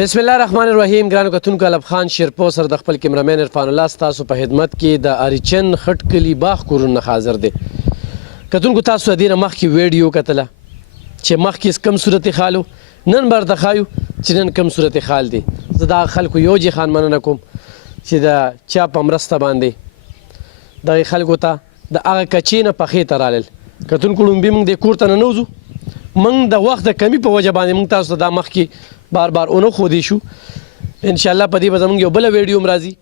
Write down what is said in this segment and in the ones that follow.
بسم الله الرحمن الرحیم. ګرانو کتونکو، الب خان شیرپو سره د خپل کیمرامین عرفان الله ستاسو په خدمت کې د اریچن خټ کلي باغ کورونه حاضر دی. کتونکو، تاسو د دې نه مخکې ویډیو کتله چې مخکې کم صورت حالو، نن به درته ښایو چې نن کم صورت حال دی. زه د خلکو یو جهان مننه کوم چې د چا په مرسته باندې دغې خلکو ته د هغه کچې نه پخې ته رالل. کتونکو، لومبي موږ دې کور ته ننوځو، موږ د وخت د کمی په وجه باندې موږ تاسو ته دا مخکې بار بار اونو خودی شو. انشاءالله په دې به زموږ یو بله ویډیو هم راځي.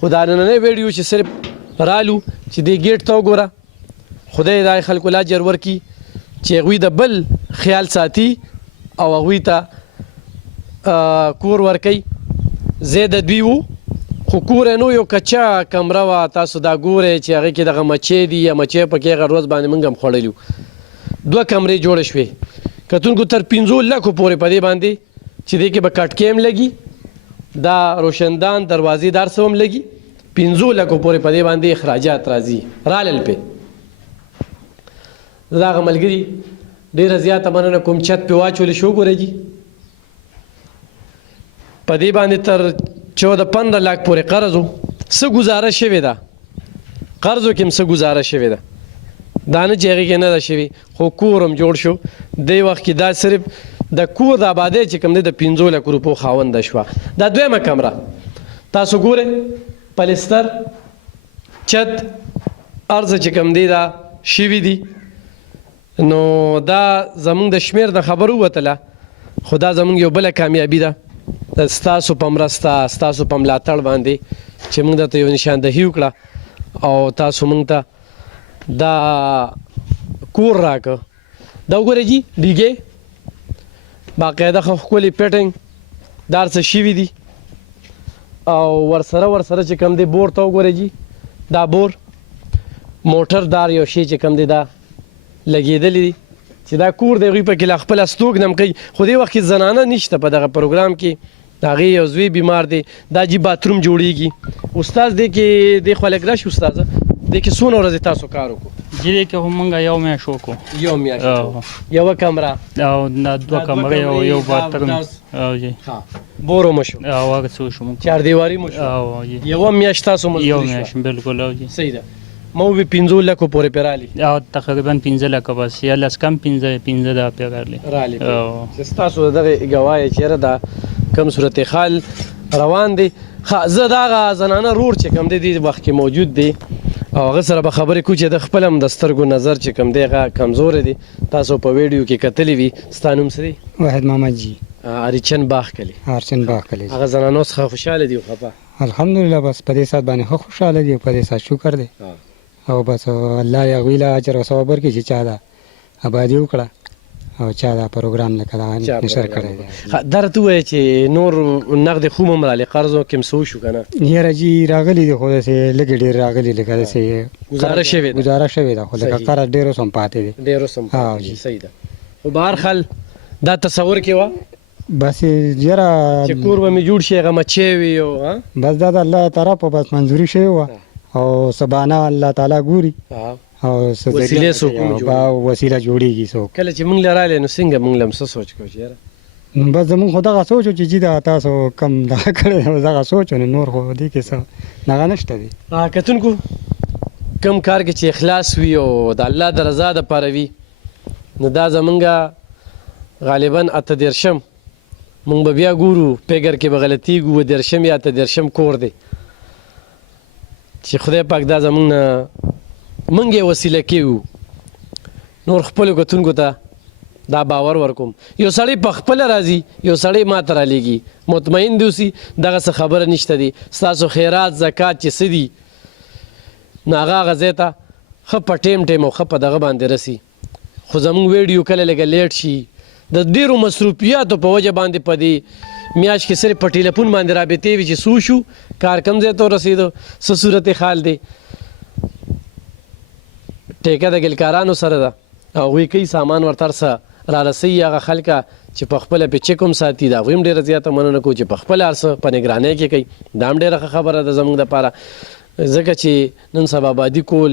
خو دا نننۍ ویډیو چې صرف رالو چې دې ګیټ ته وګوره، خدای دا خلکو لا اجر ورکړي چې هغوی د بل خیال ساتي او هغوی ته کور ورکوي. ځای د دوی و خو کور یې نو یو کچا کمره وه. تاسو دا ګورئ چې هغې کې دغه مچۍ دي یا مچۍ پکې هغه ورځ باندې موږ هم خوړلي وو. 2 کمرې جوړې شوې. کتونکو، تر 15 لکو پورې په دې باندې چې دې کې به کټکۍ هم لګي، دا روشندان دروازې دار څه هم لګي. 15 لکو پورې په دې باندې اخراجات راځي. رالل پې د هغه ملګري ډېره زیاته مننه کوم. چت پې واچولی شو، ګورئ جي په دې باندې تر 14-15 لاک پورې قرض و. څه ګزاره شوې ده، قرضو کې هم څه ګزاره شوې ده، دا نه چې هغې کې نه ده شوې، خو کور هم جوړ شو. دې وخت کې دا صرف د کور د آبادۍ چې کوم دی د 15 لکو روپو خاونده شوه. دا دویمه کمره تاسو ګورئ، پلستر، چت، ارزه چې کوم دی دا شوي دي. نو دا زمونږ د شمیر د خبرو وتله، خو دا زمونږ یو بله کامیابي ده ستاسو په مرسته، ستاسو په ملاتړ باندې چې موږ درته یو نشاندهي وکړه او تاسو موږ ته دا کور راکړه. دا وګورئ جي بیګې باقاعده ښکلي پیټنګ دار څه شوي دي او ورسره چې کوم دی بور ته وګورئ جي، دا بور موټر دار یو شی چې کوم دی دا لګېدلی دی چې دا کور دی. هغوی پکې لا خپله ستوګنم کوي. خو دې وخت کې زنانه نشته په دغه پروګرام کې، د هغې یو زوی بیمار دی. دا جي باتروم جوړېږي. استاد دې کې دې خوا لږ راشي. استاده دې کې څونه ورځې تاسو کار وکړو؟ جی دې کې خو موږ یو میاشت وکړو. یو میاشت، یوه کمره او 2 کمرې او یو باتروم او جی بور هم شو او هغه څه شو موږ چاردیواري مو شو او جی یوه میاشت تاسو مزدوري یو شوه. میاشت بالکل. او جی صحیح ده. ما وی 15 لکو پورې پې رالي او تقریبا 15 لکه بس یا لس کم 15 دا پې رالي او چې ستاسو دغه ګواه چېرې دا کم صورت حال روان دی. زه د هغه زنانه رور چې کوم دی دې وخت کې موجود دی او هغه سره به خبرې کوو چې د خپل هم د سترګو نظر چې کوم دی هغه کمزوری دی. تاسو په ویډیو کې کتلی وي. ستا نوم څه دی؟ واحد محمد جی. اریچن باغ کلي. اریچن باغ کلي. هغه زنانو څخه خوشحاله دي او خفه؟ الحمدلله، بس په دې سات باندې ښه خوشحاله دي او په دې سات شکر دی او بس الله یې هغوی له اجر او ثواب ورکړي چې چا دا ابادي وکړه او چا دا پروګرام لکه دا نشر کړی دی. دا راته ووایه چې نور نغد خوم هم رالې، قرضو کې هم څه وشو که نه؟ یاره جي راغلي دي، خو داسې لږې ډېر راغلي، لکه داسې ګزاره شوې ده، خو لکه قرض ډېر اوس هم پاتې دی. ډېر اوس هم پاتې دی. صحیح ده. خو به هر حال دا تصور کې وه بس یاره چې کور به مې جوړ شي، هغه مچۍ وي او بس دا د الله طرفه بس منظوري شوې وه او سبحانه الله تعالی ګوري او وسیلې وسیله جوړېږي. څوک کله چې موږ له رالې نو څنګه موږ له هم څه سوچ کوو چې یاره بس زمونږ خو دغه سوچ و چې جي دا تاسو کم دغه کړی دی، دغه سوچ و، نور خو دې کې څه دغه نشته دی. کتونکو، کم کار کې چې اخلاص وي او د الله د رضا دپاره وي، نو دا زمونږ غالبا 18 موږ به بیا ګورو پیګر کې به غلطیږو. 18 یا 18 کور دی چې خدای پاک دا زمونږ نه موږ یې وسیله کېږو. نور خپلو کتونکو ته دا باور ورکوم، یو سړی په خپله راځي، یو سړی ما ته رالیږي، مطمئن دې اوسي دغه څه خبره نشته دی. ستاسو خیرات زکات چې څه دي نو هغه هغه ځای ته ښه په ټیم او ښه په دغه باندې رسي. خو زموږ ویډیو کله لږه لیټ شي د ډېرو مصروفیاتو په وجه باندې په دې میاشت کې صرف په ټیلیفون باندې رابطې وي چې څه شو، کار کوم ځای ته ورسېدو، څه صورت حال دی. ټیکه د ګلکارانو سره ده او هغوی کوي سامان ورته څه را رسوي هغه خلکه چې په خپله پې چک هم ساتي. د هغوی هم ډېره زیاته مننه کوو چې په خپله هر څه په نګرانۍ کې کوي. دا هم ډېره ښه خبره ده زموږ دپاره، ځکه چې نن سبا آبادي کول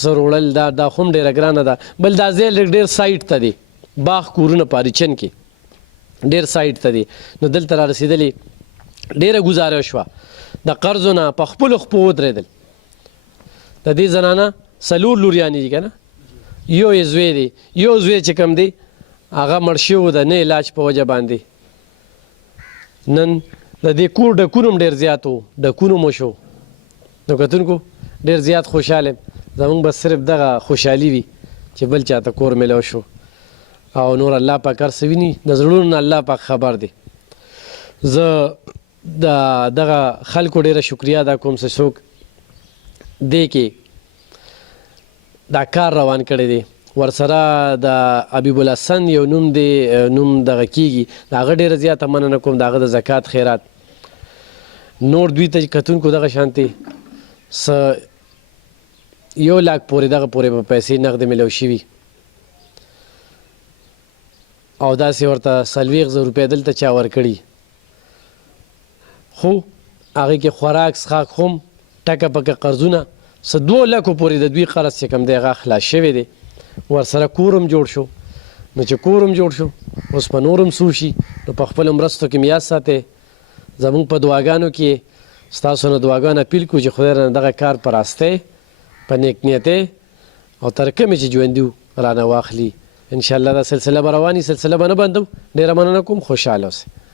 سر وړل دا خو هم ډېره ګرانه ده. بل دا ځای لږ ډېر سایټ ته دی، باغ کورونه په اریچن کې ډېر سایډ ته دی نو دلته را رسېدلې ډېره ګزاره شوه د قرضو نه په خپلو خپو ودرېدل د دې زنانه څلور لوریانې دي که نه یو یې زوی دی یو زوی چې کوم دی هغه مړ شوی د نه علاج په وجه باندې نن د دې کور ډکونه هم ډېر زیات و ډکونه مو شو نو کتونکو ډېر زیات خوشحال یم زمونږ بس صرف دغه خوشحالي وي چې بل چاته کور میلاو شو او نور الله پاک هر څه ویني د زړونو نه الله پاک خبر دی زه دغه خلکو ډېره شکریه ادا کوم چې څوک دې کې دا کار روان کړی دی ورسره د حبیب الحسن یو نوم دی نوم دغه کیږي د هغه ډېره زیاته مننه کوم د هغه د زکات خیرات نور دوی ته کتونکو دغه شانتې څه 1 لاک پورې دغه پورې په پیسې نغدې میلاو شوي او داسې ورته 40,000 روپۍ دلته چا ورکړي خو هغې کې خوراک څښاک هم ټکه پکه قرضونه څه 2 لکو پورې د دوی قرض چې کوم دی هغه خلاص شوی دی ورسره کور هم جوړ شو نو چې کور هم جوړ شو اوس په نور هم څه وشي نو په خپلو مرستو کې یاد ساتئ زموږ په دعاګانو کې ستاسو نه دعاګان اپیل کوو چې خدای رانه دغه کار په راستۍ په نیک نیتۍ او تر کومې چې ژوندي وو رانه واخلي انشاءالله دا سلسله به رواني سلسله به نه بندو ډېره مننه کوم خوشحاله اوسئ